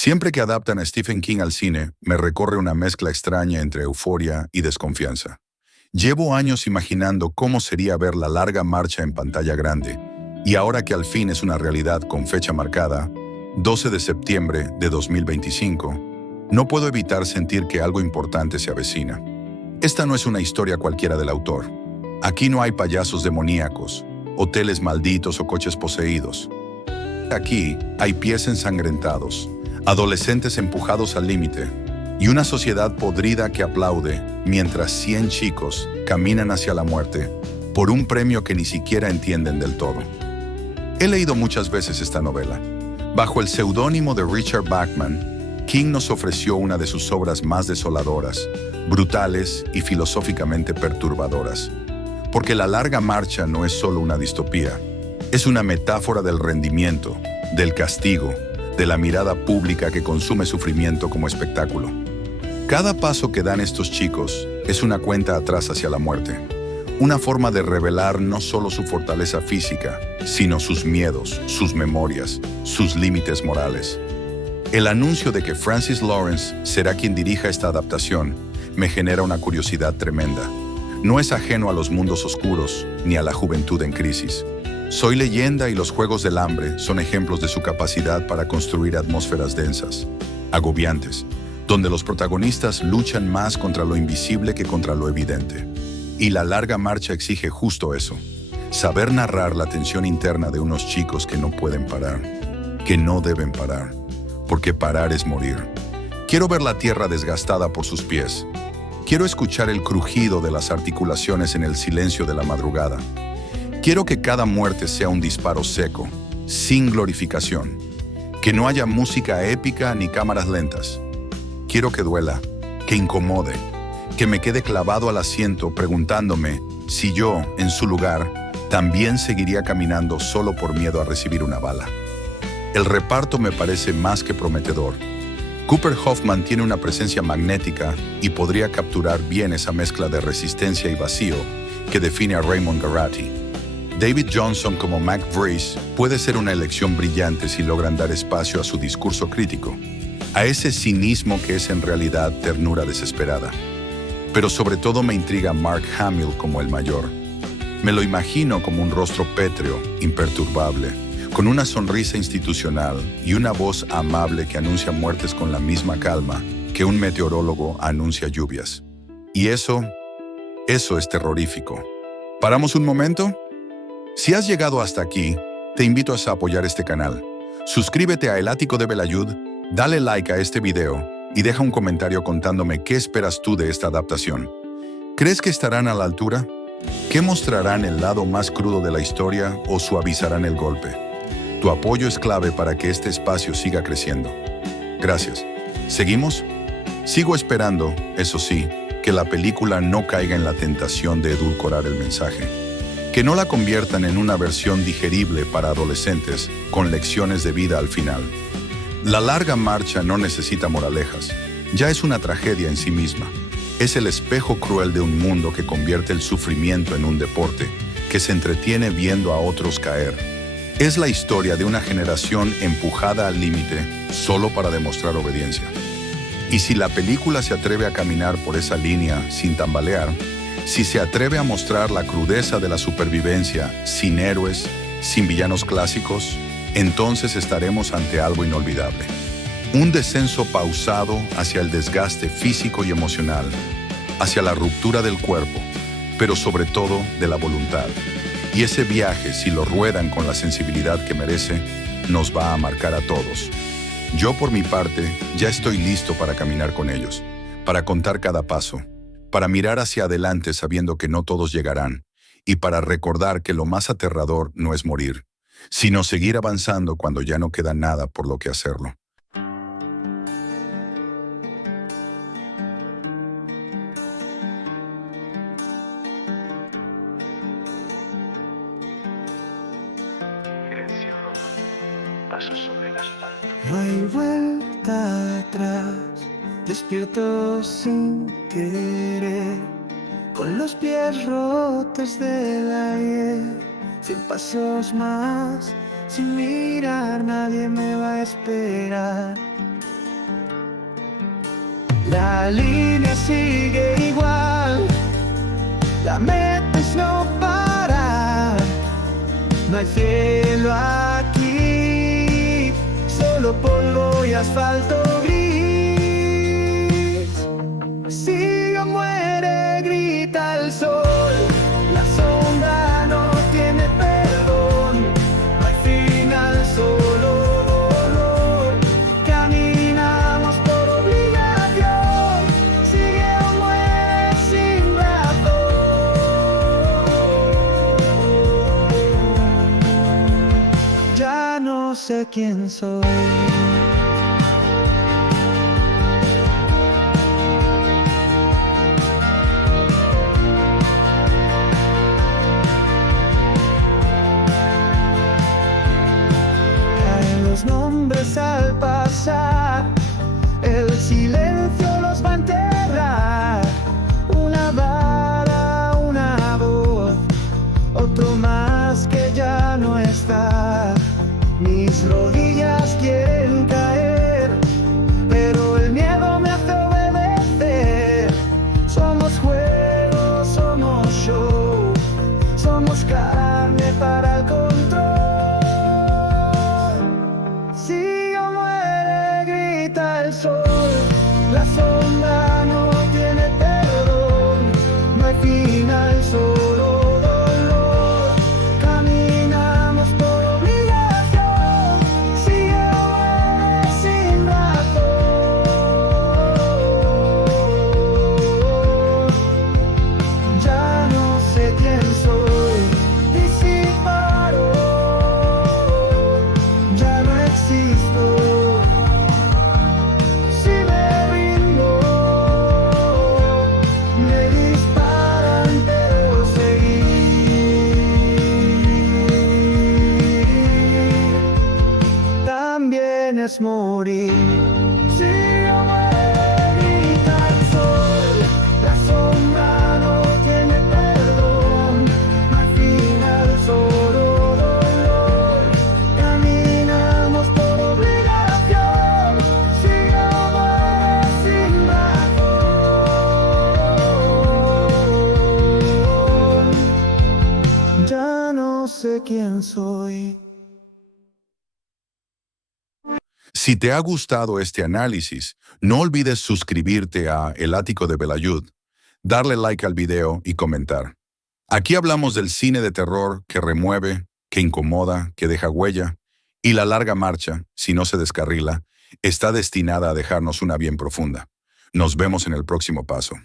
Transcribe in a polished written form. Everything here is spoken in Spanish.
Siempre que adaptan a Stephen King al cine, me recorre una mezcla extraña entre euforia y desconfianza. Llevo años imaginando cómo sería ver La Larga Marcha en pantalla grande, y ahora que al fin es una realidad con fecha marcada, 12 de septiembre de 2025, no puedo evitar sentir que algo importante se avecina. Esta no es una historia cualquiera del autor. Aquí no hay payasos demoníacos, hoteles malditos o coches poseídos. Aquí hay pies ensangrentados, adolescentes empujados al límite y una sociedad podrida que aplaude mientras 100 chicos caminan hacia la muerte por un premio que ni siquiera entienden del todo. He leído muchas veces esta novela. Bajo el seudónimo de Richard Bachman, King nos ofreció una de sus obras más desoladoras, brutales y filosóficamente perturbadoras. Porque La Larga Marcha no es solo una distopía, es una metáfora del rendimiento, del castigo, de la mirada pública que consume sufrimiento como espectáculo. Cada paso que dan estos chicos es una cuenta atrás hacia la muerte, una forma de revelar no solo su fortaleza física, sino sus miedos, sus memorias, sus límites morales. El anuncio de que Francis Lawrence será quien dirija esta adaptación me genera una curiosidad tremenda. No es ajeno a los mundos oscuros ni a la juventud en crisis. Soy Leyenda y Los Juegos del Hambre son ejemplos de su capacidad para construir atmósferas densas, agobiantes, donde los protagonistas luchan más contra lo invisible que contra lo evidente. Y La Larga Marcha exige justo eso, saber narrar la tensión interna de unos chicos que no pueden parar, que no deben parar, porque parar es morir. Quiero ver la tierra desgastada por sus pies. Quiero escuchar el crujido de las articulaciones en el silencio de la madrugada. Quiero que cada muerte sea un disparo seco, sin glorificación. Que no haya música épica ni cámaras lentas. Quiero que duela, que incomode, que me quede clavado al asiento preguntándome si yo, en su lugar, también seguiría caminando solo por miedo a recibir una bala. El reparto me parece más que prometedor. Cooper Hoffman tiene una presencia magnética y podría capturar bien esa mezcla de resistencia y vacío que define a Raymond Garratti. David Johnson como Mac Vreese puede ser una elección brillante si logran dar espacio a su discurso crítico, a ese cinismo que es en realidad ternura desesperada. Pero sobre todo me intriga Mark Hamill como el mayor. Me lo imagino como un rostro pétreo, imperturbable, con una sonrisa institucional y una voz amable que anuncia muertes con la misma calma que un meteorólogo anuncia lluvias. Y eso es terrorífico. ¿Paramos un momento? Si has llegado hasta aquí, te invito a apoyar este canal. Suscríbete a El Ático de Belayud, dale like a este video y deja un comentario contándome qué esperas tú de esta adaptación. ¿Crees que estarán a la altura? ¿Qué mostrarán el lado más crudo de la historia o suavizarán el golpe? Tu apoyo es clave para que este espacio siga creciendo. Gracias. ¿Seguimos? Sigo esperando, eso sí, que la película no caiga en la tentación de edulcorar el mensaje. Que no la conviertan en una versión digerible para adolescentes con lecciones de vida al final. La Larga Marcha no necesita moralejas. Ya es una tragedia en sí misma. Es el espejo cruel de un mundo que convierte el sufrimiento en un deporte, que se entretiene viendo a otros caer. Es la historia de una generación empujada al límite solo para demostrar obediencia. Y si la película se atreve a caminar por esa línea sin tambalear, si se atreve a mostrar la crudeza de la supervivencia sin héroes, sin villanos clásicos, entonces estaremos ante algo inolvidable. Un descenso pausado hacia el desgaste físico y emocional, hacia la ruptura del cuerpo, pero sobre todo de la voluntad. Y ese viaje, si lo ruedan con la sensibilidad que merece, nos va a marcar a todos. Yo, por mi parte, ya estoy listo para caminar con ellos, para contar cada paso, para mirar hacia adelante sabiendo que no todos llegarán, y para recordar que lo más aterrador no es morir, sino seguir avanzando cuando ya no queda nada por lo que hacerlo. Silencio roto. Pasos sobre el asfalto. No hay vuelta atrás, despierto sin querer, con los pies rotos del ayer, 100 pasos más, sin mirar nadie me va a esperar. La línea sigue igual, la meta es no parar. No hay cielo aquí, solo polvo y asfalto gris. Sigue o muere, grita el sol, la sombra no tiene perdón. No hay final, solo dolor. Caminamos por obligación, sigue o muere sin razón. Ya no sé quién soy. Los nombres al pasar, el silencio los va a enterrar. Una vara, una voz, otro más que ya no está. Mis rodillas quieren caer, pero el miedo me hace obedecer. Somos juego, somos show, somos carne para el control. Sigue o muere, grita el sol, la sombra no tiene perdón. No hay final, solo dolor. Caminamos por obligación, sigue o muere sin razón. Ya no sé quién soy, y si paro, ya no existo. Si me rindo, me disparan, pero seguir también es morir. Sigue o muere, grita el sol, la sombra no tiene perdón. No hay final, solo dolor. Caminamos por obligación, sigue o muere sin razón. Ya no sé quién soy. Si te ha gustado este análisis, no olvides suscribirte a El Ático de Belayud, darle like al video y comentar. Aquí hablamos del cine de terror que remueve, que incomoda, que deja huella, y la larga marcha, si no se descarrila, está destinada a dejarnos una bien profunda. Nos vemos en el próximo paso.